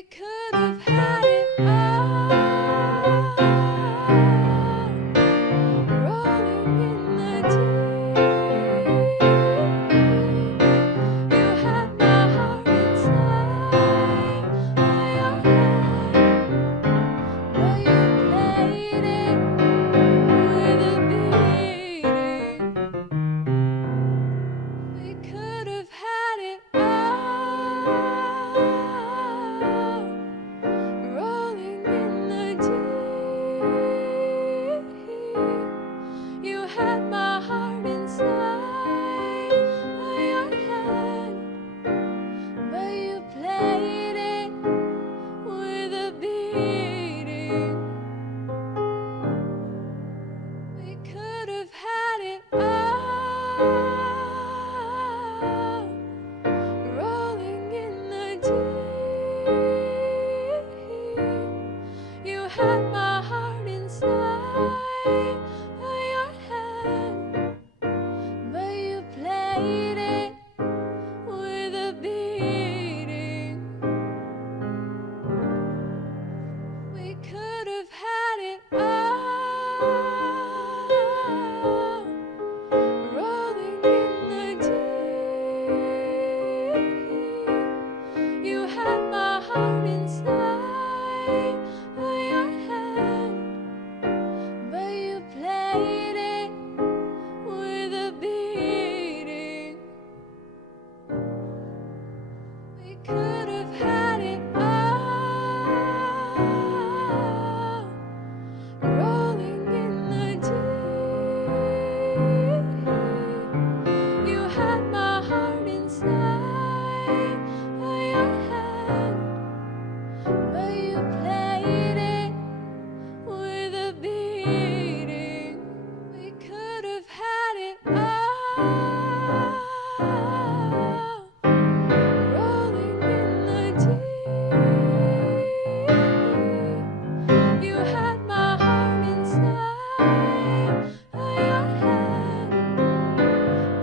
We could have had it all, rolling in the deep. You had my heart inside your hand, but you played it with a beating. We could have had it all, rolling in the deep. You had my heart inside your hand, but you played it with a beating. We could have had it all, rolling in the deep. You had my heart inside your hand, but you played it with a beating. We could have had it all, rolling in the deep. You had my heart inside your hand, but you played it with a beating. We could have had it all, rolling in the deep. You had my heart inside your hand, but you played it with a beating. We could have had it all, rolling in the deep. You had my heart inside your hand,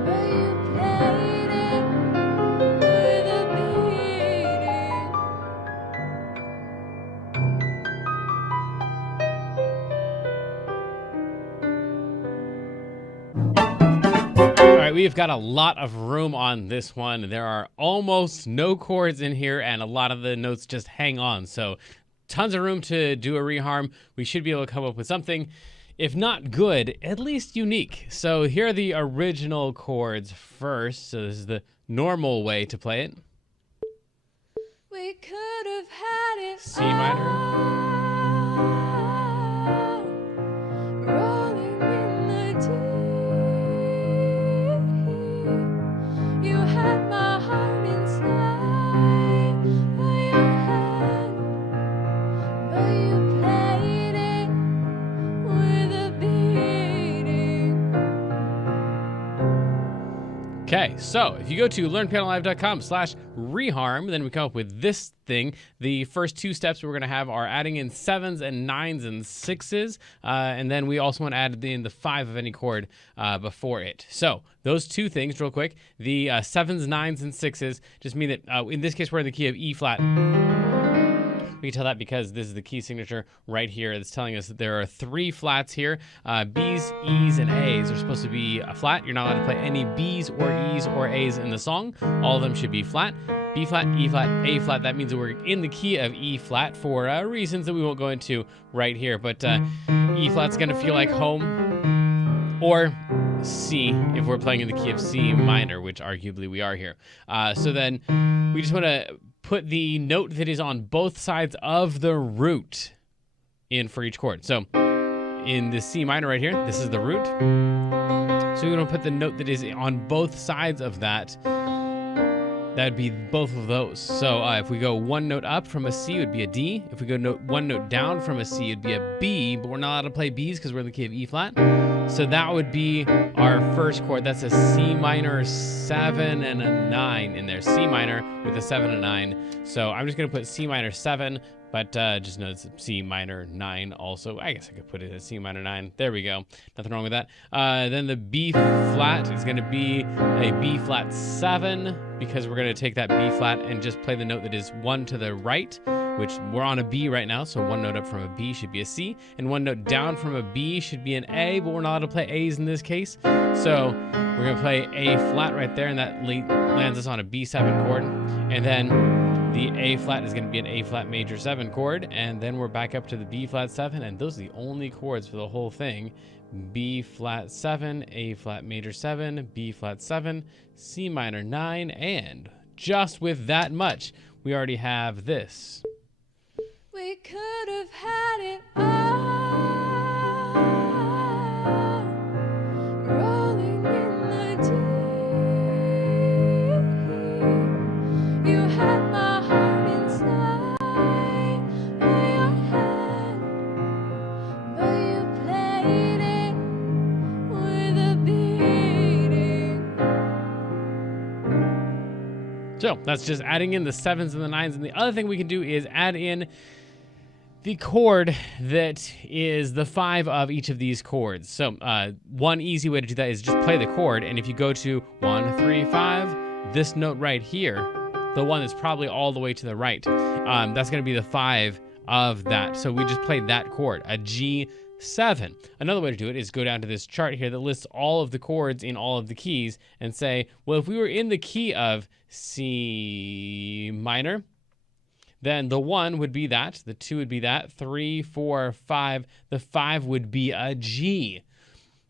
but you played it with a beating. All right, we've got a lot of room on this one. There are almost no chords in here, and a lot of the notes just hang on. So tons of room to do a reharm. We should be able to come up with something, if not good, at least unique. So here are the original chords first. So this is the normal way to play it. We could have had it C minor. all, rolling in the deep. You had my heart inside your hand, but you played it with a beating. Okay, so if you go to learnpianolive.com/reharm, then we come up with this thing. The first two steps we're going to have are adding in 7s and 9s and 6s, and then we also want to add in the 5 of any chord before it. So those two things, real quick, the 7s, 9s, and 6s just mean that in this case we're in the key of E flat. We can tell that because this is the key signature right here. It's telling us that there are 3 flats here. B's, E's, and A's are supposed to be a flat. You're not allowed to play any B's or E's or A's in the song. All of them should be flat. B flat, E flat, A flat. That means that we're in the key of E flat for reasons that we won't go into right here. But E flat's going to feel like home, or C if we're playing in the key of C minor, which arguably we are here. So then we just want to put the note that is on both sides of the root in for each chord. So in the C minor right here, this is the root. So we're going to put the note that is on both sides of that. That would be both of those. So if we go one note up from a C, it would be a D. If we go one note down from a C, it would be a B, but we're not allowed to play Bs because we're in the key of E flat. So that would be our first chord. That's a C minor 7 and a 9 in there. C minor with a 7 and a 9. So I'm just going to put C minor 7, but just know it's C minor 9 also. I guess I could put it as C minor 9. There we go. Nothing wrong with that. Then the B flat is going to be a B flat 7 because we're going to take that B flat and just play the note that is one to the right which we're on a B right now, so one note up from a B should be a C, and one note down from a B should be an A, but we're not allowed to play A's in this case. So we're going to play A flat right there, and that lands us on a B7 chord. And then the A flat is going to be an A flat major 7 chord, and then we're back up to the B flat 7, and those are the only chords for the whole thing. B flat 7, A flat major 7, B flat 7, C minor 9, and just with that much, we already have this. We could have had it all, rolling in the deep. You had my heart inside your hand, but you played it with a beating. So that's just adding in the 7s and the 9s. And the other thing we can do is add in the chord that is the 5 of each of these chords. So one easy way to do that is just play the chord. And if you go to 1, 3, 5, this note right here, the one that's probably all the way to the right, that's going to be the 5 of that. So we just played that chord, a G7. Another way to do it is go down to this chart here that lists all of the chords in all of the keys and say, well, if we were in the key of C minor, then the 1 would be that, the 2 would be that, 3, 4, 5, the 5 would be a G.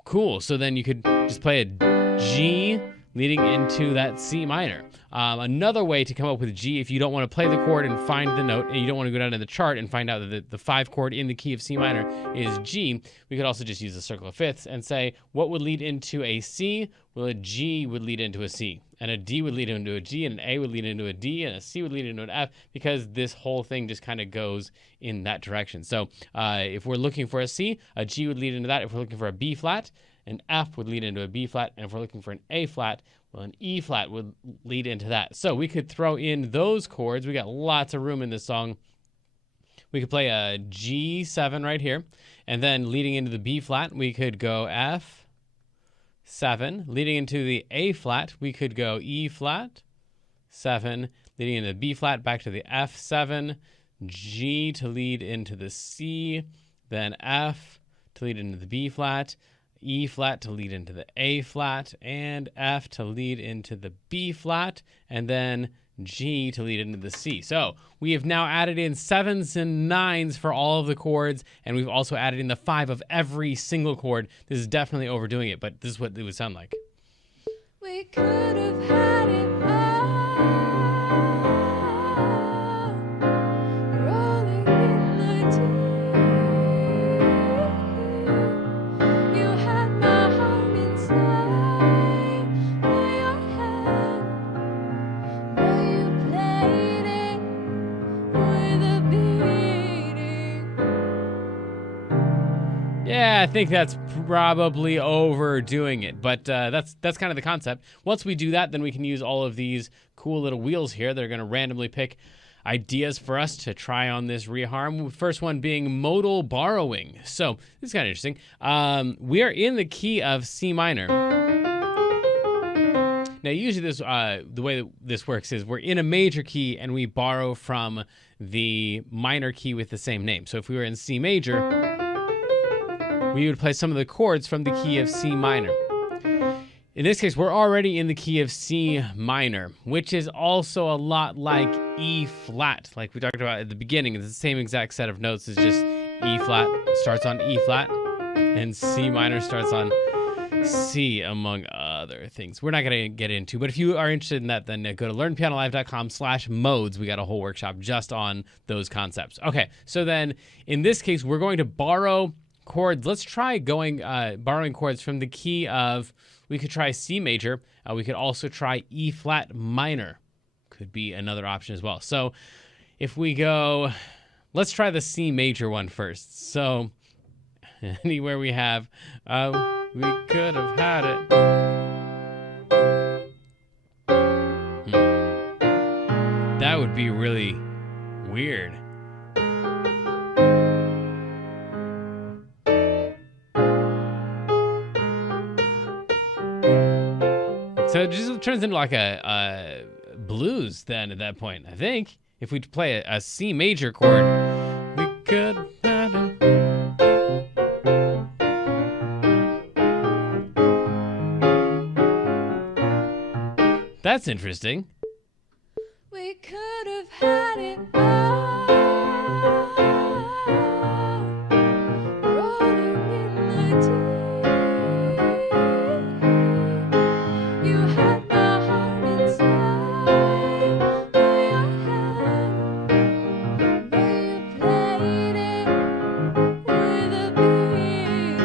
Cool, so then you could just play a G leading into that C minor. Another way to come up with G, if you don't want to play the chord and find the note, and you don't want to go down to the chart and find out that the 5 chord in the key of C minor is G, we could also just use the circle of fifths and say, what would lead into a C? Well, a G would lead into a C, and a D would lead into a G, and an A would lead into a D, and a C would lead into an F, because this whole thing just kind of goes in that direction. So if we're looking for a C, a G would lead into that. If we're looking for a B flat, an F would lead into a B flat, and if we're looking for an A flat, well, an E flat would lead into that. So we could throw in those chords. We got lots of room in this song. We could play a G7 right here, and then leading into the B flat, we could go F7. Leading into the A flat, we could go E flat, 7. Leading into the B flat, back to the F7, G to lead into the C, then F to lead into the B flat, E flat to lead into the A flat, and F to lead into the B flat, and then G to lead into the C. So we have now added in 7s and 9s for all of the chords, and we've also added in the 5 of every single chord. This is definitely overdoing it, but this is what it would sound like. We could have had it all, rolling in the deep. You had my heart inside your hand, but you played it with a beating. Yeah, I think that's probably overdoing it, but that's kind of the concept. Once we do that, then we can use all of these cool little wheels here that are going to randomly pick ideas for us to try on this reharm. First one being modal borrowing. So this is kind of interesting. We are in the key of C minor. Now, usually this the way that this works is we're in a major key and we borrow from the minor key with the same name. So if we were in C major, we would play some of the chords from the key of C minor. In this case, we're already in the key of C minor, which is also a lot like E flat. Like we talked about at the beginning, it's the same exact set of notes. It's just E flat starts on E flat, and C minor starts on C, among other things. We're not going to get into, but if you are interested in that, then go to learnpianolive.com/modes. We got a whole workshop just on those concepts. Okay, so then in this case, we're going to borrow chords. Let's try going borrowing chords from the key of, we could try C major. We could also try E flat minor. Could be another option as well. So if we go, let's try the C major one first. So anywhere we have, we could have had it. That would be really weird. So it just turns into like a blues then at that point, I think. if we play a C major chord, we could. That's interesting. We could have had it all, rolling in the deep. You had my heart inside your hand, but you played it with a beat.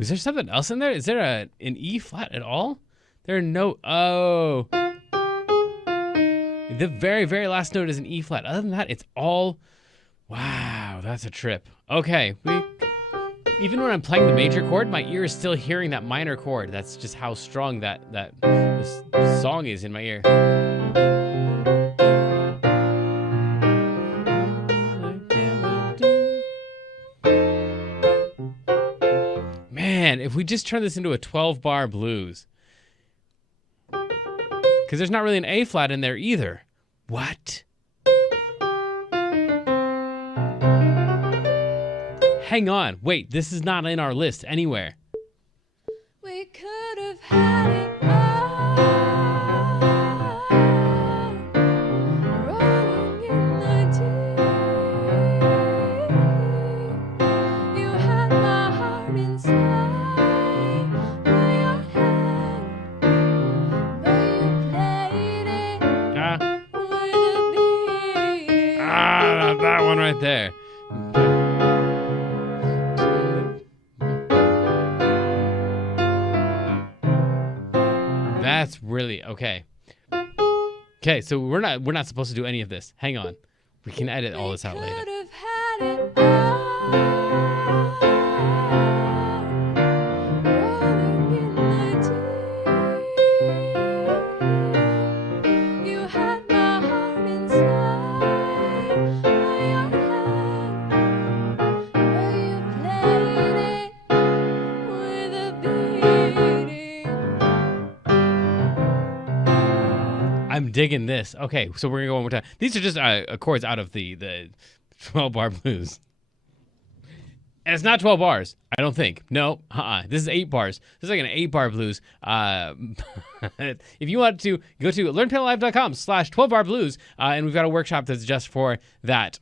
Is there something else in there? Is there an E flat at all? There are no. Oh. The very, very last note is an E flat. Other than that, it's all. Wow, that's a trip. Okay. Even when I'm playing the major chord, my ear is still hearing that minor chord. That's just how strong this song is in my ear. Man, if we just turn this into a 12-bar blues. Because there's not really an A flat in there either. What? Hang on. Wait, this is not in our list anywhere. We could have had it all, rolling in the deep. You had my heart inside your hand, but you played it with a beat. That one right there. That's really okay. Okay, so we're not supposed to do any of this. Hang on. We can edit all this out later. We could have had it all, rolling in the deep. You had my heart inside your hand, but you played it with a beating. I'm digging this. Okay, so we're gonna go one more time. These are just chords out of the 12-bar blues. And it's not 12 bars, I don't think. No, this is 8 bars. This is like an 8-bar blues. If you want to, go to learnpianolive.com/12-bar blues, and we've got a workshop that's just for that.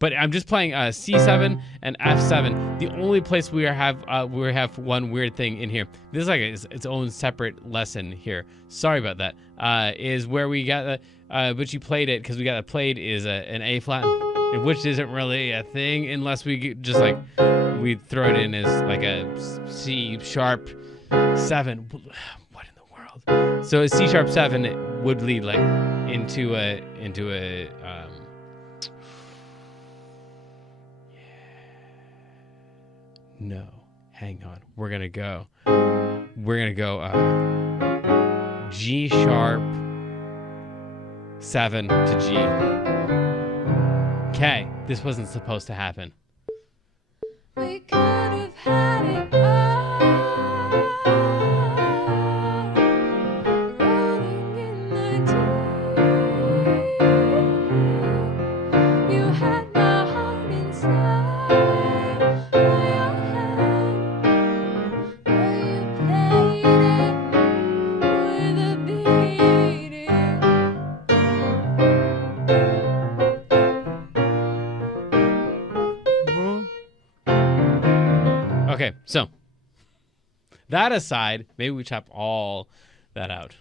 But I'm just playing C7 and F7. The only place we have one weird thing in here. This is like its own separate lesson here. Sorry about that. Is where we got but you played it because we got played is an A flat, which isn't really a thing unless we just like we throw it in as like a C sharp 7. What in the world? So a C sharp 7 would lead like into a No, hang on. We're gonna go G sharp 7 to G. Okay, this wasn't supposed to happen. We could have had it all, rolling in the deep. You had my heart inside your hand, but you played it with a beating. Okay, so that aside, maybe we chop all that out.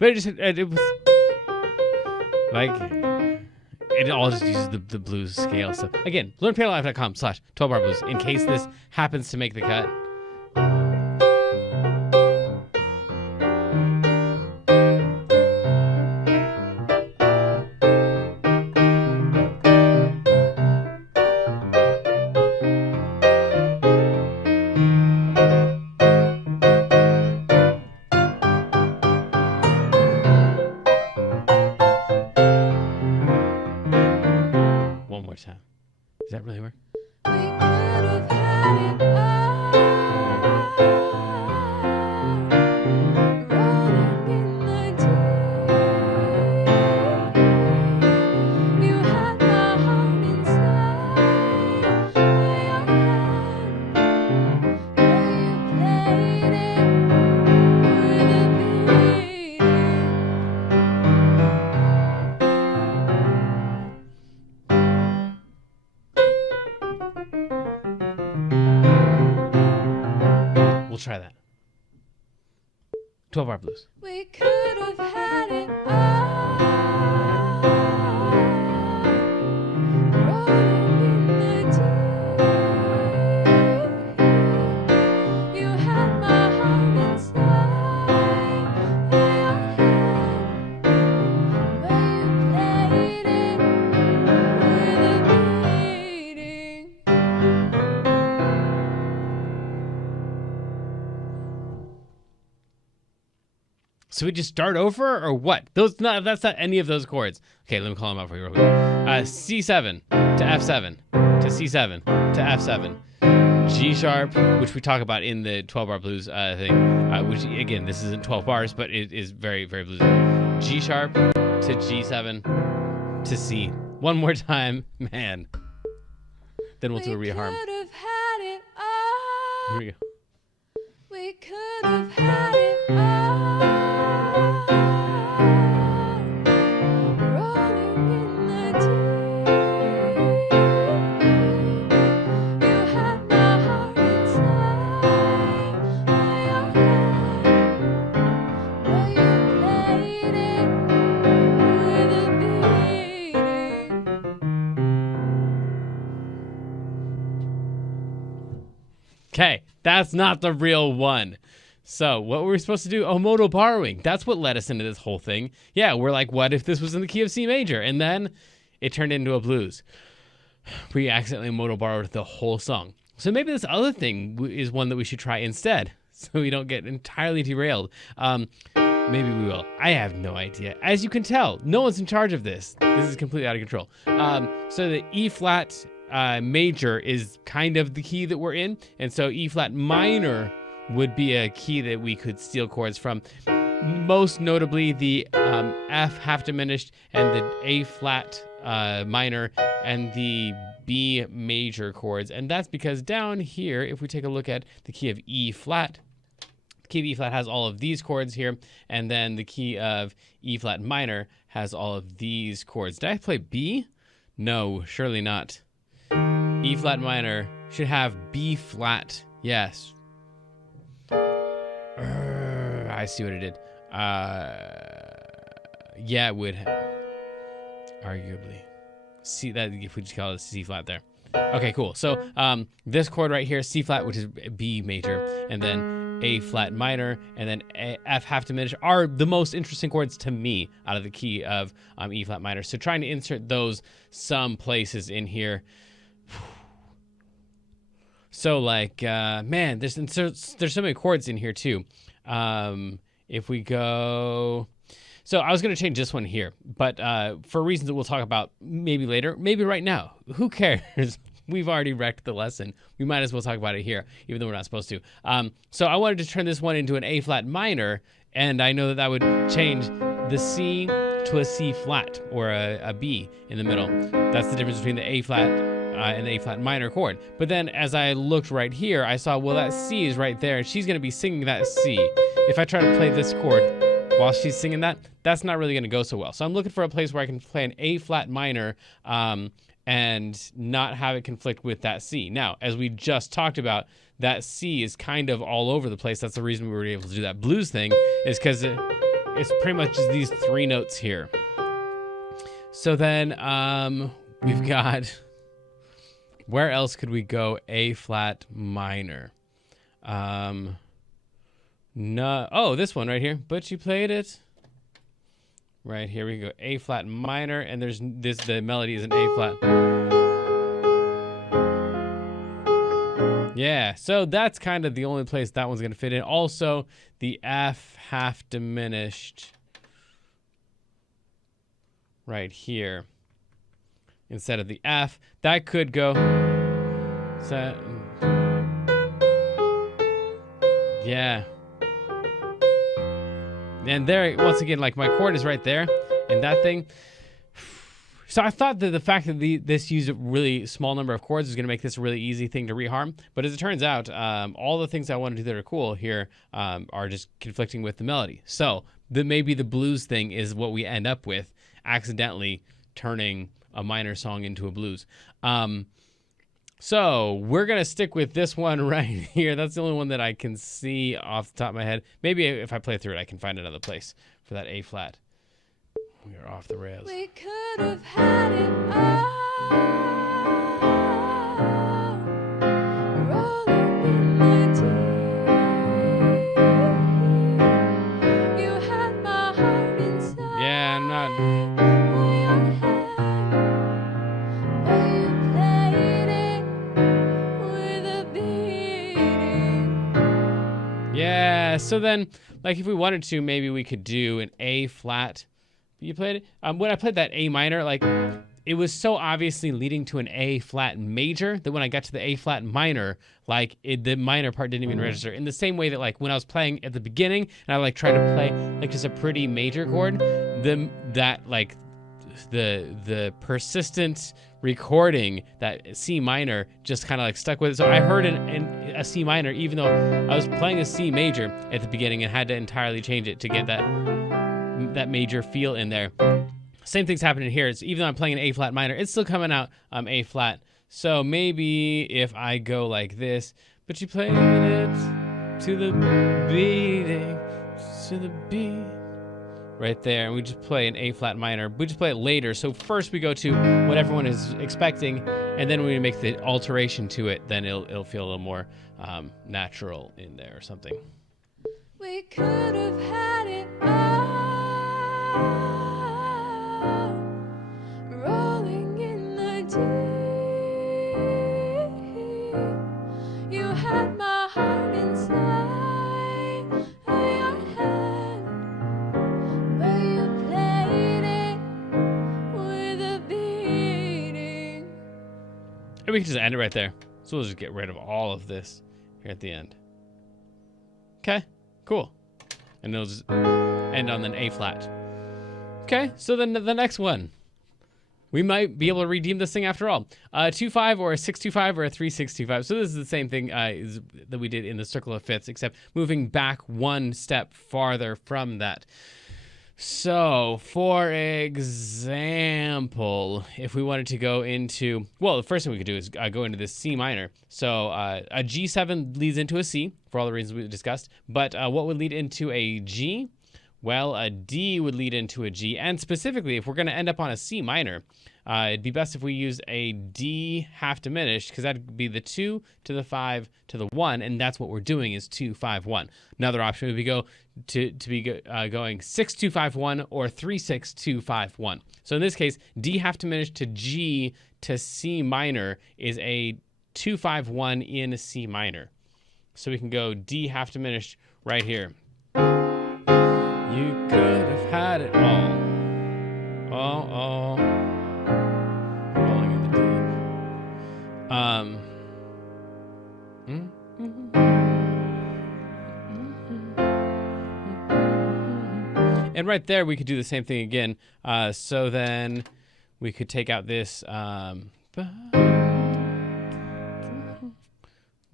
But it was like it all just uses the blues scale stuff. Again, learnpianolive.com/12-bar blues in case this happens to make the cut. One more time. Does that really work? We could have had it all, rolling Let's try that. 12-bar blues. We could have had it all. Rolling in the deep. You had my heart inside your hand, but you played it with a beating. So we just start over or what? That's not any of those chords. Okay, let me call them out for you real quick. C7 to F7 to C7 to F7. G sharp, which we talk about in the 12-bar blues thing, which again, this isn't 12 bars, but it is very, very bluesy. G sharp to G7 to C. One more time, man. Then we'll do a reharm. We could have had it all. Here we go. We could have had it all. Rolling in the deep. You had my heart inside your hand, but you played it with a beating. Okay, that's not the real one. So what were we supposed to do? Oh, modal borrowing. That's what led us into this whole thing. Yeah, we're like, what if this was in the key of C major? And then it turned into a blues. We accidentally modal borrowed the whole song. So maybe this other thing is one that we should try instead, so we don't get entirely derailed. Maybe we will. I have no idea. As you can tell, no one's in charge of this. This is completely out of control. So the E flat major is kind of the key that we're in, and so E flat minor would be a key that we could steal chords from. Most notably the F half diminished and the A flat minor and the B major chords. And that's because down here, if we take a look at the key of E flat, the key of E flat has all of these chords here, and then the key of E flat minor has all of these chords. Did I play B? No, surely not. E flat minor should have B flat. Yes. I see what it did. Yeah, it would have. Arguably. See that if we just call it C flat there. Okay, cool. So this chord right here, C flat, which is B major, and then A flat minor, and then F half diminished are the most interesting chords to me out of the key of E flat minor. So trying to insert those some places in here. So like, man, there's so many chords in here too. If we go, so I was going to change this one here, but for reasons that we'll talk about maybe later, maybe right now, who cares? We've already wrecked the lesson. We might as well talk about it here, even though we're not supposed to. So I wanted to turn this one into an A flat minor, and I know that that would change the C to a C flat or a B in the middle. That's the difference between the A flat and the A flat minor chord. But then as I looked right here, I saw, well, that C is right there, and she's going to be singing that C. If I try to play this chord while she's singing that, that's not really going to go so well. So I'm looking for a place where I can play an A flat minor and not have it conflict with that C. Now, as we just talked about, that C is kind of all over the place. That's the reason we were able to do that blues thing, is because it's pretty much just these three notes here. So then we've got, where else could we go? A flat minor. No, oh, this one right here. But you played it. Right here we go. A flat minor, and there's this. The melody is an A flat. Yeah, so that's kind of the only place that one's gonna fit in. Also, the F half diminished right here instead of the F. That could go. So, yeah. And there, once again, like my chord is right there, and that thing. So I thought that the fact that this used a really small number of chords is going to make this a really easy thing to reharm. But as it turns out, all the things I want to do that are cool here are just conflicting with the melody. So maybe the blues thing is what we end up with, accidentally turning a minor song into a blues. So we're going to stick with this one right here. That's the only one that I can see off the top of my head. Maybe if I play through it, I can find another place for that A flat. We are off the rails. We could have had it all. Rolling in the deep. You had my heart inside. Yeah, I'm not. Yeah, so then, like, if we wanted to, maybe we could do an A flat. You played it? When I played that A minor, like, it was so obviously leading to an A flat major that when I got to the A flat minor, like, the minor part didn't even register. In the same way that, like, when I was playing at the beginning and I, like, tried to play, like, just a pretty major chord, the persistent recording, that C minor, just kind of like stuck with it. So I heard a C minor, even though I was playing a C major at the beginning and had to entirely change it to get that major feel in there. Same thing's happening here. It's, even though I'm playing an A flat minor, it's still coming out A flat. So maybe if I go like this, but you played it to the beating, to the beat. Right there, and we just play an A flat minor. We just play it later. So first we go to what everyone is expecting, and then when we make the alteration to it, then it'll feel a little more natural in there or something. We could have had it all, rolling in the deep. You had my heart inside your hand. And we can just end it right there. So we'll just get rid of all of this here at the end. Okay, cool. And it'll just end on an A flat. Okay, so then the next one. We might be able to redeem this thing after all. 2-5 or a 6-2-5 or a 3-6-2-5. So this is the same thing that we did in the circle of fifths, except moving back one step farther from that. So, for example, if we wanted to go into, well, the first thing we could do is go into this C minor. So, a G7 leads into a C, for all the reasons we discussed. But what would lead into a G? Well, a D would lead into a G. And specifically, if we're going to end up on a C minor, it'd be best if we use a D half diminished, because that'd be the 2 to the 5 to the 1, and that's what we're doing is 2, 5, 1. Another option would be going 6, 2, 5, 1 or 3, 6, 2, 5, 1. So in this case, D half diminished to G to C minor is a 2, 5, 1 in C minor. So we can go D half diminished right here. You could have had it all. Rolling in the deep. And right there, we could do the same thing again. So then we could take out this.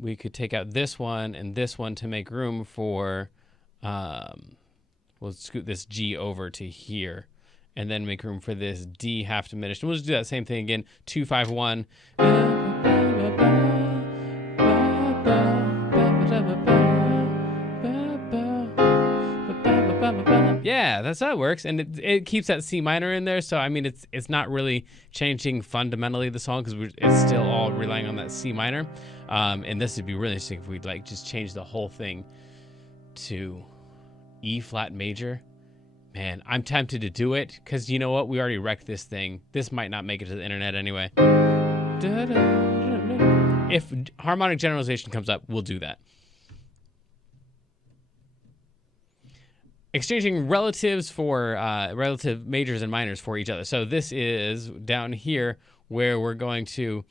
We could take out this one and this one to make room for. We'll scoot this G over to here and then make room for this D half diminished. And we'll just do that same thing again. 2, 5, 1. Yeah, that's how it works. And it keeps that C minor in there. So, I mean, it's not really changing fundamentally the song because it's still all relying on that C minor. And this would be really interesting if we'd like just change the whole thing to E flat major. Man, I'm tempted to do it because you know what? We already wrecked this thing. This might not make it to the internet anyway. If harmonic generalization comes up, we'll do that. Exchanging relatives for relative majors and minors for each other. So this is down here where we're going to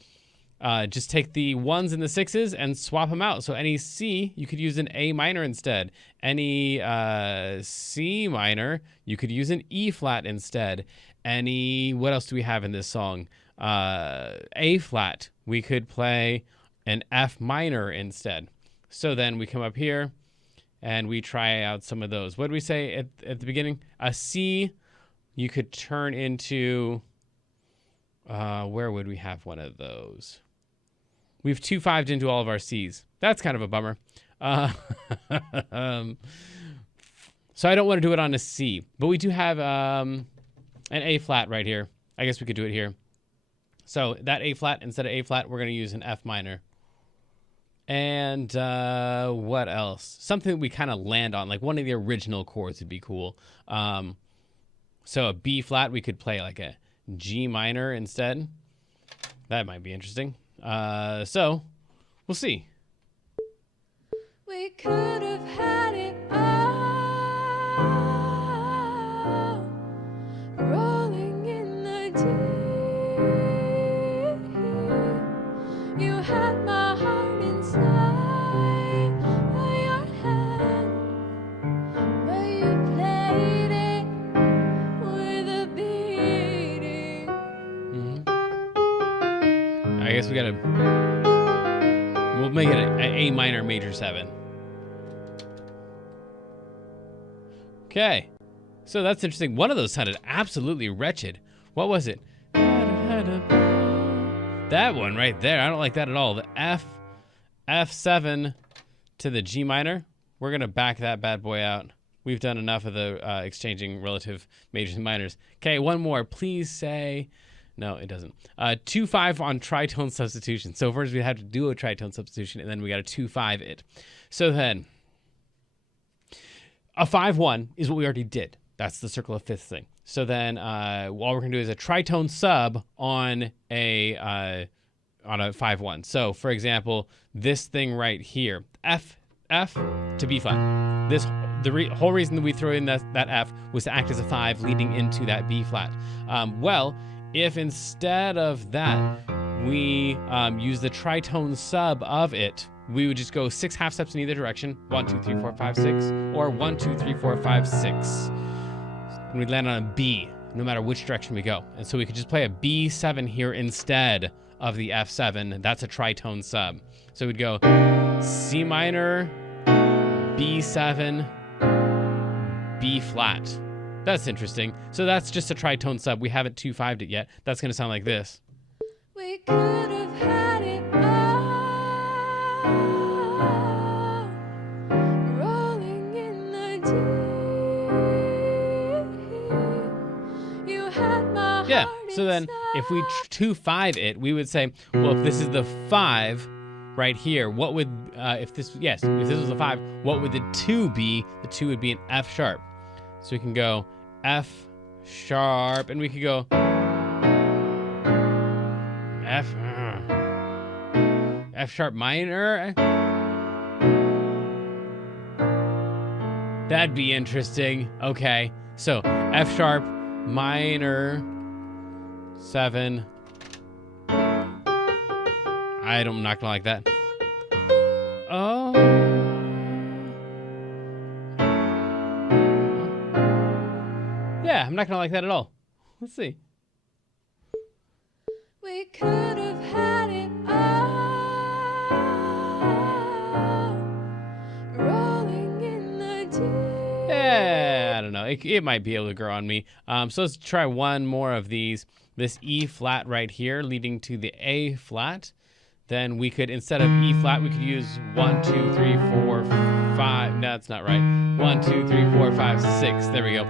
just take the 1s and the 6s and swap them out. So any C, you could use an A minor instead. Any C minor, you could use an E flat instead. Any, what else do we have in this song? A flat, we could play an F minor instead. So then we come up here and we try out some of those. What did we say at the beginning? A C, you could turn into, where would we have one of those? We've 2/5'd into all of our C's. That's kind of a bummer. So I don't want to do it on a C, but we do have an A flat right here. I guess we could do it here. So that A flat, instead of A flat, we're going to use an F minor. And what else? Something that we kind of land on, like one of the original chords would be cool. So a B flat, we could play like a G minor instead. That might be interesting. So we'll see. We could have had it all, rolling in the deep. You had my heart inside your hand, but you played it with a beating. I guess we gotta. We'll make it an A minor major 7. Okay, so that's interesting. One of those sounded absolutely wretched. What was it? That one right there. I don't like that at all. The F7 to the G minor. We're gonna back that bad boy out. We've done enough of the exchanging relative majors and minors. Okay, one more. Please say. No, it doesn't. 2/5 on tritone substitution. So first we have to do a tritone substitution, and then we got to 2/5 it. So then, a 5/1 is what we already did. That's the circle of fifths thing. So then, all we're gonna do is a tritone sub on a 5/1. So for example, this thing right here, F to B flat. The whole reason that we throw in that F was to act as a 5 leading into that B flat. Well. If instead of that, we use the tritone sub of it, we would just go 6 half steps in either direction. 1, 2, 3, 4, 5, 6, or 1, 2, 3, 4, 5, 6. And we'd land on a B, no matter which direction we go. And so we could just play a B7 here instead of the F7. That's a tritone sub. So we'd go C minor, B7, B flat. That's interesting. So that's just a tritone sub. We haven't 2/5'd it yet. That's going to sound like this. We could have had it all, rolling in the deep. You had my Yeah. heart So then if we 2/5 it, we would say, well, if this is the 5 right here, what would, if this was a 5, what would the 2 be? The 2 would be an F sharp. So we can go F sharp, and we could go F sharp minor. That'd be interesting. Okay, so F sharp minor 7. I'm not gonna like that. Oh. Yeah, I'm not gonna like that at all. Let's see. We could have had it all, rolling in the deep. Yeah, I don't know. It might be able to grow on me. So let's try one more of these. This E flat right here leading to the A flat. Then we could, instead of E flat, we could use 1, 2, 3, 4, 5. No, that's not right. 1, 2, 3, 4, 5, 6. There we go.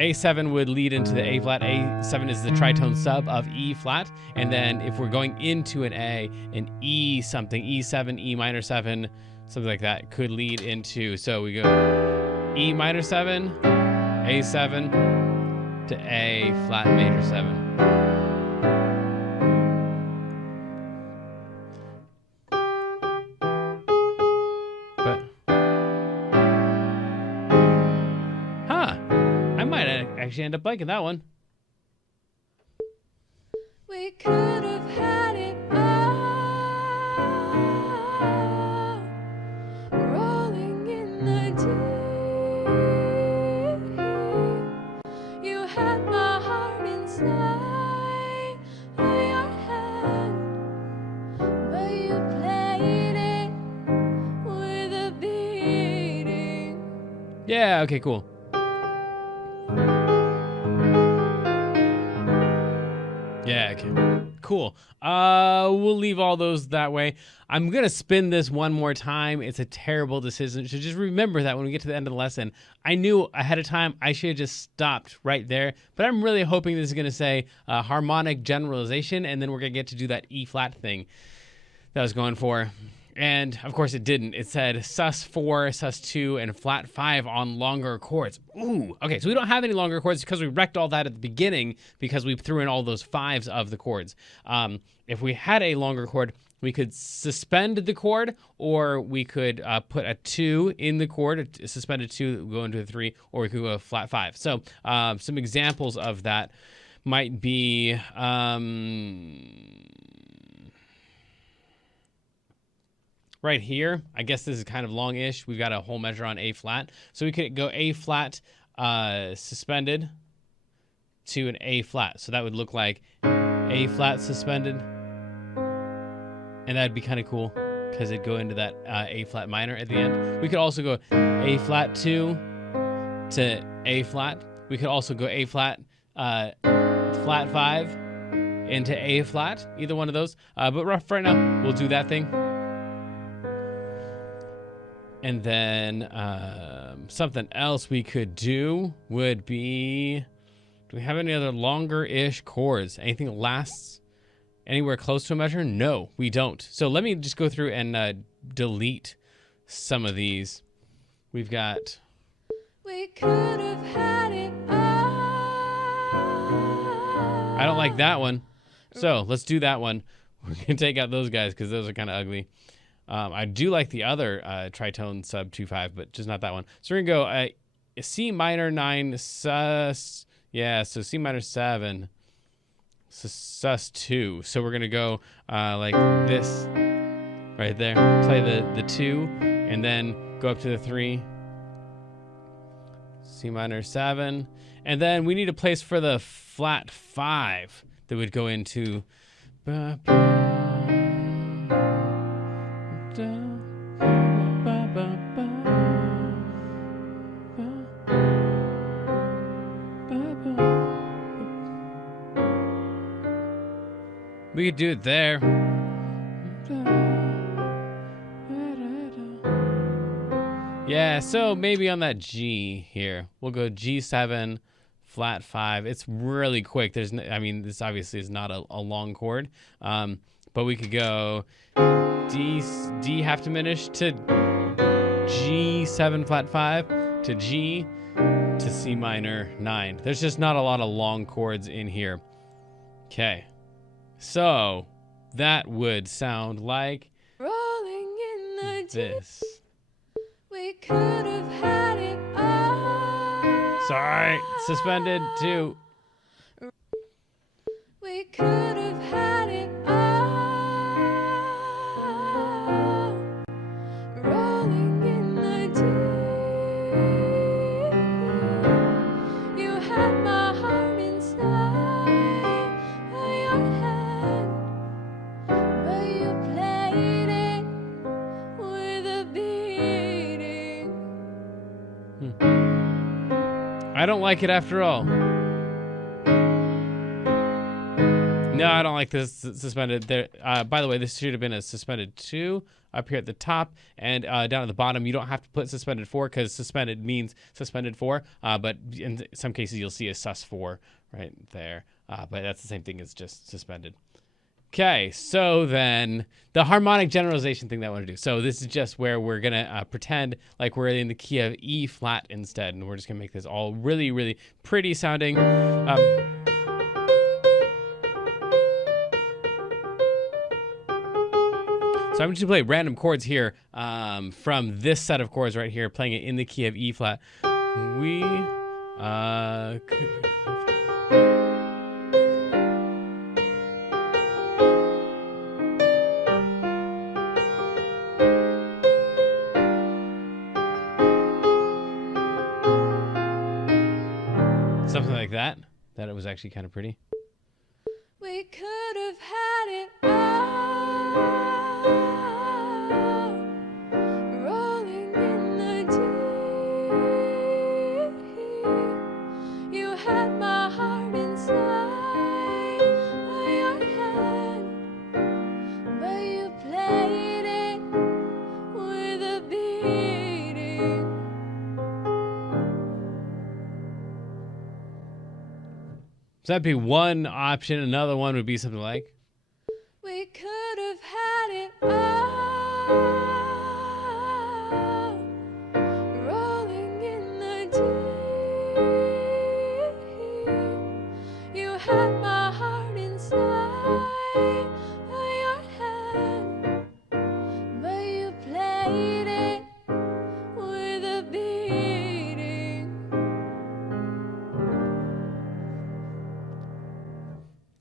A7 would lead into the A flat. A7 is the tritone sub of E flat. And then if we're going into an A, an E something, E7, E minor 7, something like that could lead into, so we go E minor 7, A7 to A flat major 7. Actually end up liking that one. We could have had it all, rolling in the deep. You had my heart inside your hand, but you played it with a beating. Yeah, okay, cool. Yeah, okay. cool. We'll leave all those that way. I'm going to spin this one more time. It's a terrible decision. So just remember that when we get to the end of the lesson, I knew ahead of time I should have just stopped right there. But I'm really hoping this is going to say harmonic generalization, and then we're going to get to do that E flat thing that I was going for. And of course it didn't. It said sus4, sus2, and flat 5 on longer chords. Ooh, okay, so we don't have any longer chords because we wrecked all that at the beginning because we threw in all those 5s of the chords. If we had a longer chord, we could suspend the chord, or we could put a 2 in the chord, a suspended 2, go into a 3, or we could go a flat 5. So some examples of that might be... right here, I guess this is kind of long-ish. We've got a whole measure on A flat. So we could go A flat suspended to an A flat. So that would look like A flat suspended. And that'd be kind of cool because it'd go into that A flat minor at the end. We could also go A flat 2 to A flat. We could also go A flat, flat 5 into A flat, either one of those. But right now, we'll do that thing. And then something else we could do would be, do we have any other longer-ish chords? Anything that lasts anywhere close to a measure? No, we don't. So let me just go through and delete some of these. We've got... We could have had it all. I don't like that one. So let's do that one. We're going to take out those guys because those are kind of ugly. I do like the other tritone sub 2/5, but just not that one. So we're going to go C minor 9 sus. Yeah, so C minor 7 sus 2. So we're going to go like this right there. Play the 2 and then go up to the 3. C minor 7. And then we need a place for the flat 5 that would go into... We could do it there. Yeah, so maybe on that G here, we'll go G7, flat 5. It's really quick. There's no, I mean, this obviously is not a long chord, but we could go D half diminished to G7 flat 5 to G to C minor 9. There's just not a lot of long chords in here. Okay. So that would sound like Rolling in the this. We could have had it all. Sorry, suspended 2. We could have had it all. Rolling in the deep. You had my heart inside your hand, but you played it with a beating. I don't like it after all. No, I don't like this suspended there. By the way, this should have been a suspended 2 up here at the top, and down at the bottom, you don't have to put suspended 4 because suspended means suspended 4. But in some cases, you'll see a sus 4 right there. But that's the same thing as just suspended. Okay, so then the harmonic generalization thing that I want to do. So this is just where we're going to pretend like we're in the key of E flat instead, and we're just going to make this all really, really pretty sounding. So I'm just going to play random chords here from this set of chords right here, playing it in the key of E flat. We something like that. That it was actually kind of pretty. We could have had it all. Rolling in the deep. You had my heart inside your hand. So that'd be one option. Another one would be something like, we could have had it all. Rolling in the deep. You had my heart inside your hand, but you played it with a beating.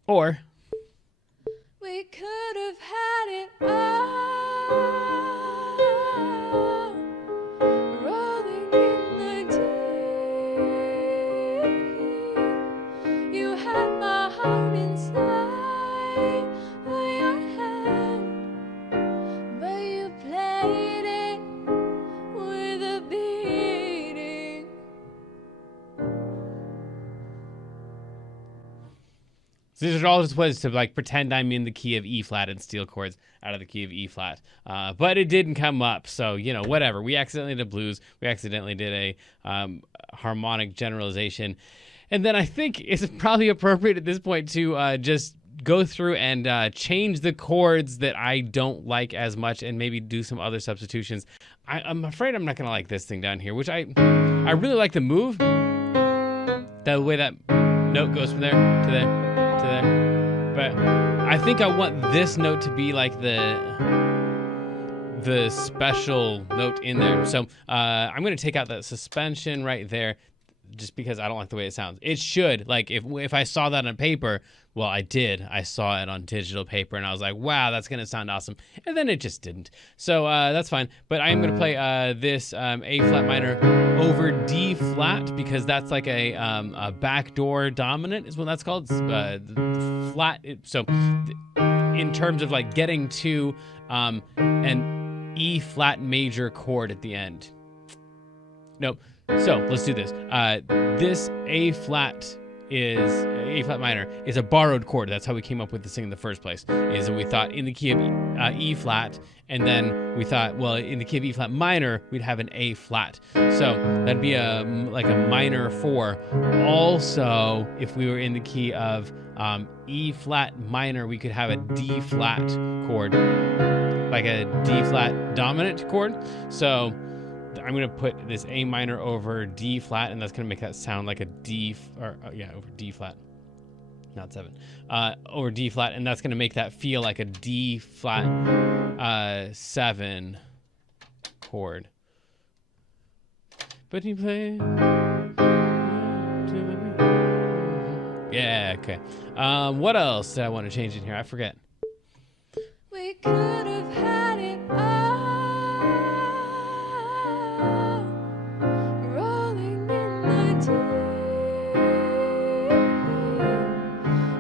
or We could have had it all. Rolling in the deep. You had my heart inside your hand, but you played it with a beating. So these are all just ways to like pretend I'm in the key of E flat and steal chords out of the key of E flat. But it didn't come up, so whatever. We accidentally did blues. We accidentally did a harmonic generalization, and then I think it's probably appropriate at this point to just go through and change the chords that I don't like as much, and maybe do some other substitutions. I'm afraid I'm not gonna like this thing down here, which I really like the move, the way that note goes from there to there. To there, but I think I want this note to be like the special note in there. So I'm gonna take out that suspension right there, just because I don't like the way it sounds. It should, like, if I saw that on paper, well, I did. I saw it on digital paper, and I was like, wow, that's gonna sound awesome. And then it just didn't. So that's fine. But I am gonna play this A flat minor over D flat, because that's like a backdoor dominant is what that's called. Flat. So in terms of like getting to an E flat major chord at the end. Nope. So let's do this. This A flat minor is a borrowed chord. That's how we came up with this thing in the first place. Is that we thought in the key of E flat, and then we thought, well, in the key of E flat minor, we'd have an A flat. So that'd be like a minor 4. Also, if we were in the key of E flat minor, we could have a D flat chord, like a D flat dominant chord. So I'm gonna put this A minor over D flat, and that's gonna make that sound like a D, over D flat, not 7, over D flat, and that's gonna make that feel like a D flat 7 chord. But you play, yeah, okay. What else did I want to change in here? I forget. We could have had it all. Rolling in the deep.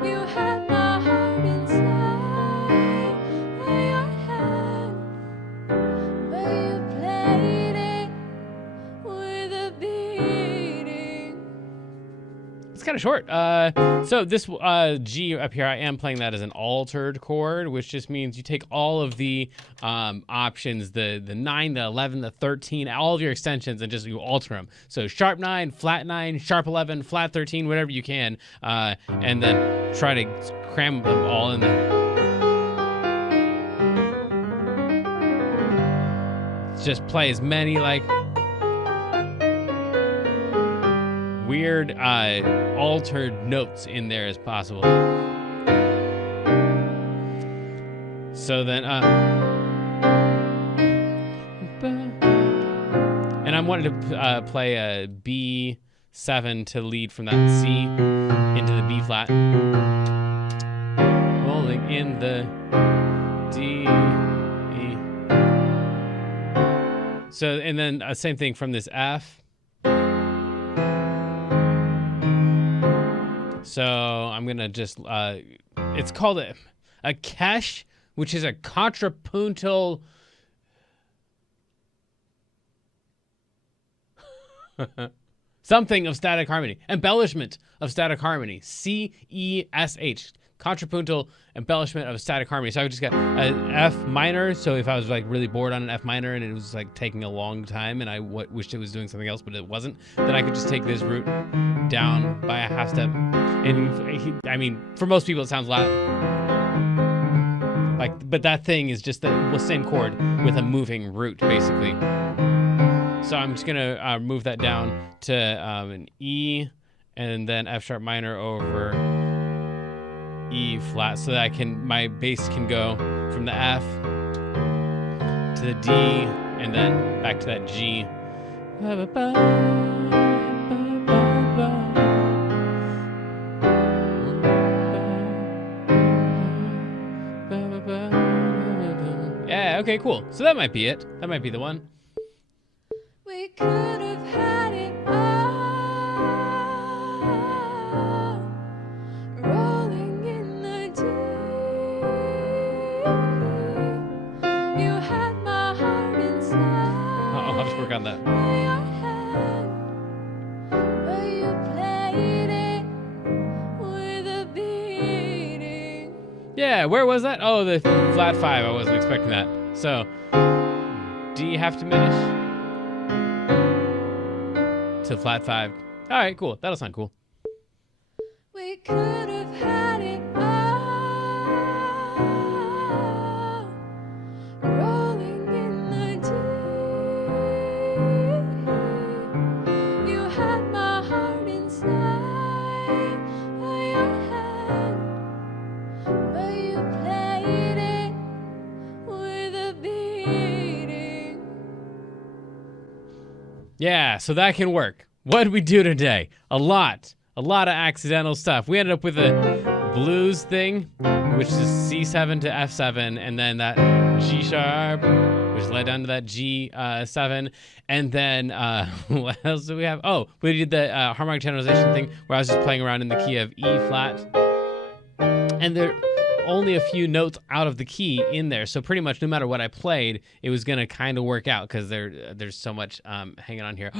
You had my heart inside your hand, but you played it with a beating. It's kind of short. So this G up here, I am playing that as an altered chord, which just means you take all of the options, the 9, the 11, the 13, all of your extensions, and just you alter them. So sharp 9, flat 9, sharp 11, flat 13, whatever you can, and then try to cram them all in there. Just play as many like weird altered notes in there as possible. So then and I wanted to play a B7 to lead from that C into the B flat, rolling in the D, E. So, and then same thing from this F. So I'm gonna just, it's called a kesh, which is a contrapuntal something of static harmony, embellishment of static harmony, C-E-S-H, contrapuntal embellishment of static harmony. So I just got an F minor. So if I was like really bored on an F minor and it was like taking a long time and I wished it was doing something else, but it wasn't, then I could just take this root down by a half step And I mean, for most people, it sounds loud. But that thing is just the same chord with a moving root, basically. So I'm just gonna move that down to an E, and then F sharp minor over E flat, so that my bass can go from the F to the D, and then back to that G. Yeah, okay, cool. So that might be it. That might be the one. We could have had it all, rolling in the deep. You had my heart inside. I'll have to work on that. Your hand, but you played it with a beating. Yeah, where was that? Oh, the flat 5. I wasn't expecting that. So, D half diminished to flat 5. All right, cool. That'll sound cool. We could have had it all, rolling in the deep. You had my heart inside your hand, but you played it with a beating. Yeah, so that can work. What did we do today? A lot of accidental stuff. We ended up with a blues thing, which is C7 to F7, and then that G sharp, which led down to that G7, and then what else do we have? Oh, we did the harmonic generalization thing, where I was just playing around in the key of E flat, and there are only a few notes out of the key in there, so pretty much no matter what I played, it was gonna kind of work out, because there's so much hanging on here.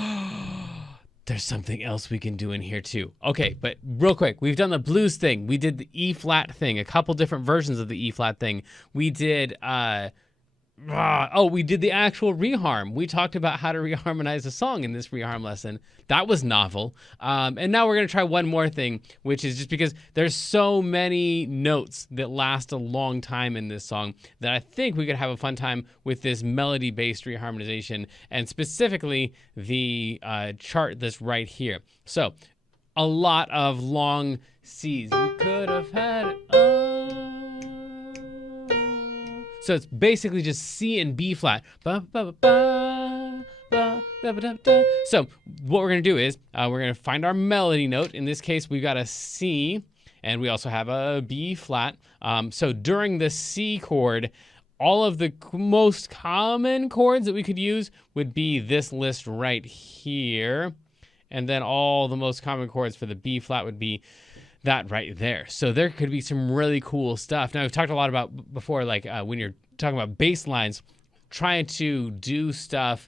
There's something else we can do in here too. Okay, but real quick, we've done the blues thing. We did the E flat thing, a couple different versions of the E flat thing. We did, we did the actual reharm. We talked about how to reharmonize a song in this reharm lesson. That was novel. And now we're gonna try one more thing, which is just because there's so many notes that last a long time in this song that I think we could have a fun time with this melody-based reharmonization, and specifically the chart that's right here. So a lot of long C's. We could have had it all. So it's basically just C and B flat. So what we're gonna do is we're gonna find our melody note. In this case, we've got a C, and we also have a B flat. So during the C chord, all of the most common chords that we could use would be this list right here. And then all the most common chords for the B flat would be that right there. So there could be some really cool stuff. Now, we've talked a lot about before, like when you're talking about bass lines, trying to do stuff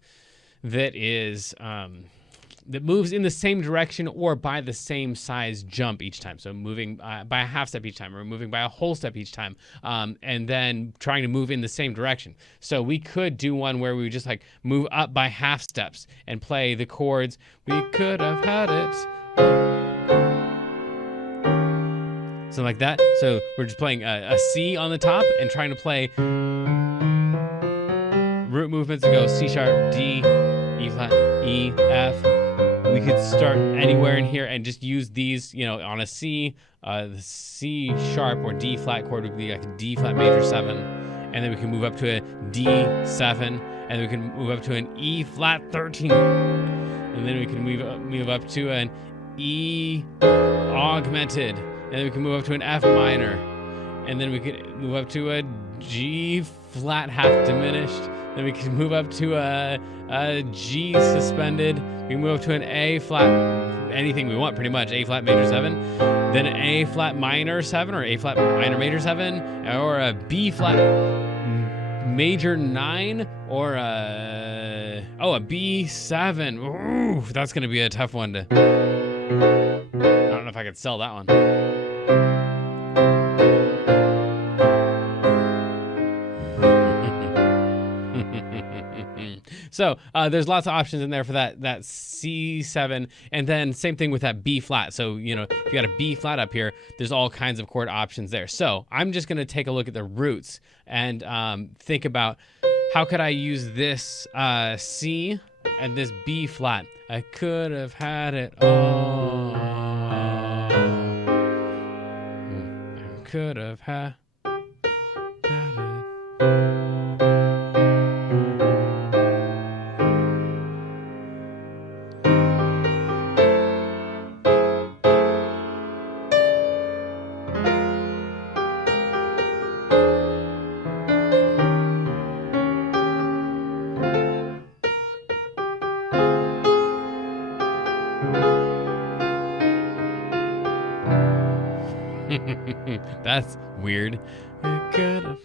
that is that moves in the same direction or by the same size jump each time. So moving by a half step each time, or moving by a whole step each time, and then trying to move in the same direction. So we could do one where we would just like move up by half steps and play the chords. We could have had it. Something like that. So we're just playing a C on the top and trying to play root movements and go C sharp, D, E flat, E, F. We could start anywhere in here and just use these, you know, on a C. The C sharp or D flat chord would be like a D flat major 7. And then we can move up to a D7. And then we can move up to an E flat 13. And then we can move up to an E augmented. And then we can move up to an F minor. And then we could move up to a G flat half diminished. Then we can move up to a G suspended. We can move up to an A flat, anything we want pretty much, A flat major 7. Then an A flat minor 7 or A flat minor major 7. Or a B flat major 9 or a B7. Ooh, that's going to be a tough one to... I don't know if I could sell that one. So there's lots of options in there for that C7, and then same thing with that B flat. So you know, if you got a B flat up here, there's all kinds of chord options there. So I'm just gonna take a look at the roots and think about how could I use this C and this B flat. I could have had it all. I could have had it. That's weird. I could have.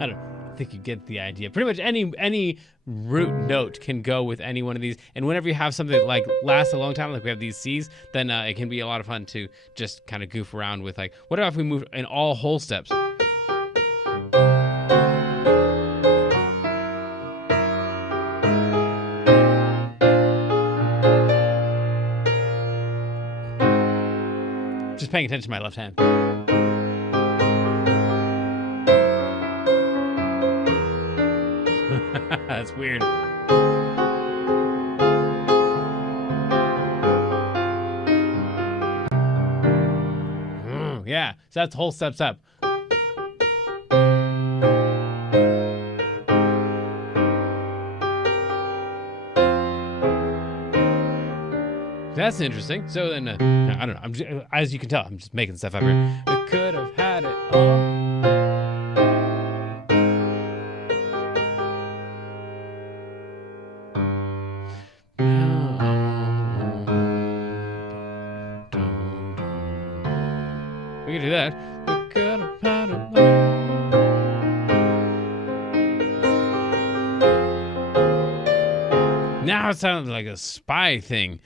I don't think you get the idea. Pretty much any root note can go with any one of these. And whenever you have something that like lasts a long time, like we have these C's, then it can be a lot of fun to just kind of goof around with like, what if we move in all whole steps? Just paying attention to my left hand. That's weird. Yeah, so that's whole steps up. That's interesting. So then, I don't know. I'm just, as you can tell, I'm just making stuff up here. We could have had it all. We can do that. We could have had it all. Now it sounds like a spy thing.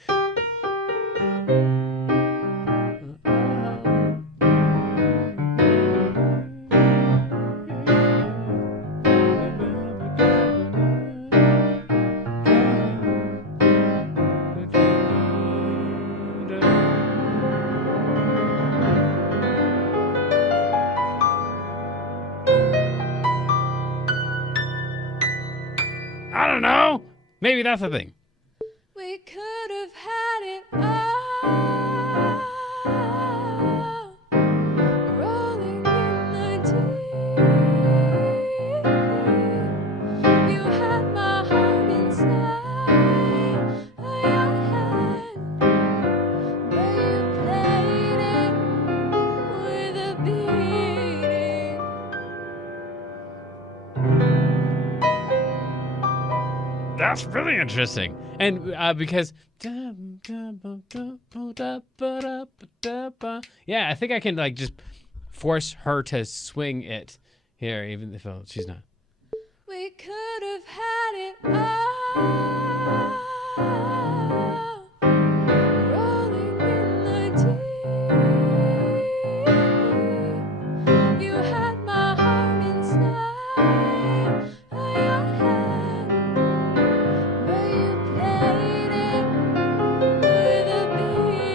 I don't know. Maybe that's the thing. We could have had it all. Rolling in the deep. You had my heart inside your hand, but you played it with a beating. That's really interesting. And because yeah, I think I can like just force her to swing it here, even if she's not. We could have had it all. Rolling in the deep. You had my heart inside your hand, but you played it with a beating.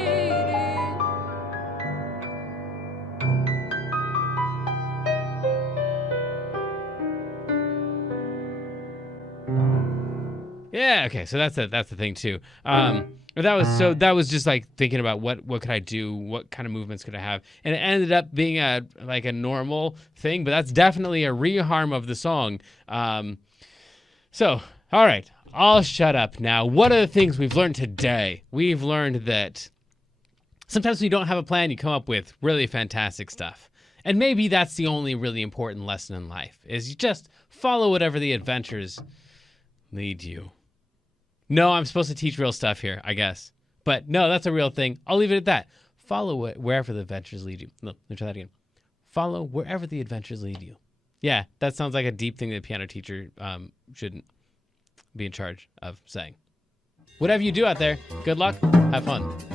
Yeah, okay, so that's the thing too. But that was just like thinking about what could I do, what kind of movements could I have, and it ended up being a normal thing, but that's definitely a reharm of the song. So all right, I'll shut up now. What are the things we've learned today? We've learned that sometimes when you don't have a plan, you come up with really fantastic stuff. And maybe that's the only really important lesson in life, is you just follow whatever the adventures lead you. No, I'm supposed to teach real stuff here, I guess. But no, that's a real thing. I'll leave it at that. Follow it wherever the adventures lead you. No, let me try that again. Follow wherever the adventures lead you. Yeah, that sounds like a deep thing that a piano teacher shouldn't be in charge of saying. Whatever you do out there, good luck. Have fun.